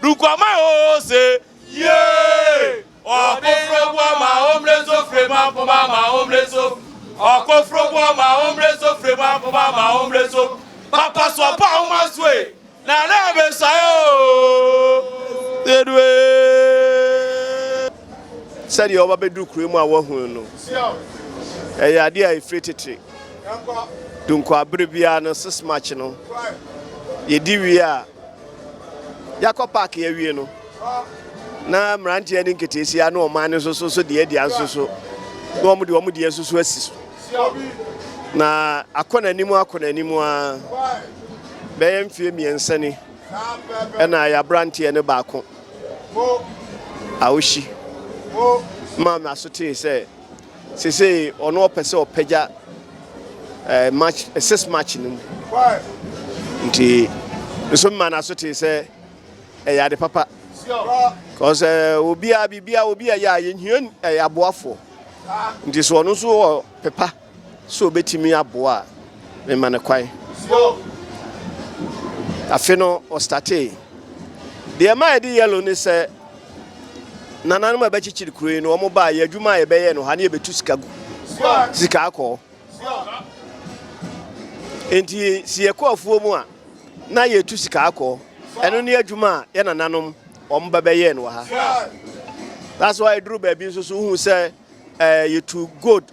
Dunkwa ma say yeah. Okofrogwa ma homeless frema poma ma homeless. Okofrogwa ma homeless frema poma ma homeless. Papa so pa umaswe. Na na be sayo. Edwe. Sadi oba be du kure mu a wo hu no. Ade a ifretete. Dunkwa abrebia no 6 match no. Yedi wi a Yako park ye wie no. Na mrantie ni nketesi ya no man so de anso no omo de anso asi. Na akona nimu a be mfie miensa ni. Na ya brantie ne baako. Awoshi. Mama asote say ono opese opagya match 6 match ni. Nti so man asote say ɛyɛ ade papa cause obia ya yenhia aboafo nti so ɔno so wɔ pepa so obetimi aboa me ma ne kwan afi no o starte de ma yɛde yellow ne sɛ nananom abɛkyikyiri kuro no ɔmo ba yɛ adwuma yɛ bɛyɛ no ha ne yɛbetu sika gu sika akɔ enti si yɛkɔafuo mu a na yɛtu sika akɔ ɛno ne adwuma yɛ nananom ɔmo bɛyɛ no ha that's why duru baabi nso so hu sɛ yɛtu gold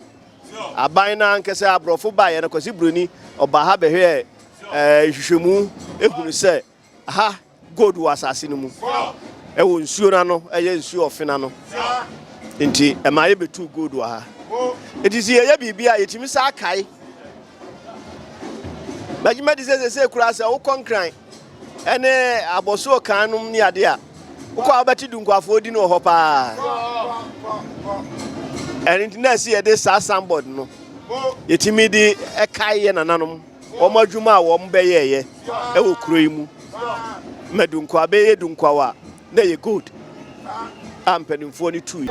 aban na nkɛsɛ abrɔfo ba yɛ no kwasi broni ɔba ha bɛhwɛ hwehwɛmu ehunu sɛ ha gold wɔ asase no mu ɛwɔ nsuo na no ɛyɛ nsuo ɔfena no nti ɛma yɛ betu gold wɔ ha eti si yɛ biribi a yɛtimi sa akai bɛgyima di sɛ kura sɛ wo kɔnkran ɛne abɔso kanum ni ade a wokɔ abɛti dunkwafo di no hɔ paa ɛne nti na si yɛde saa sandboard no yɛtimi di ɛkai yɛ nananom wɔn adwuma a wɔn bɛyɛ ɛwɔ kuro yi mu mɛdunkwa bɛyɛ dunkwa wa na yɛ gold a mpanimfoɔ ne tu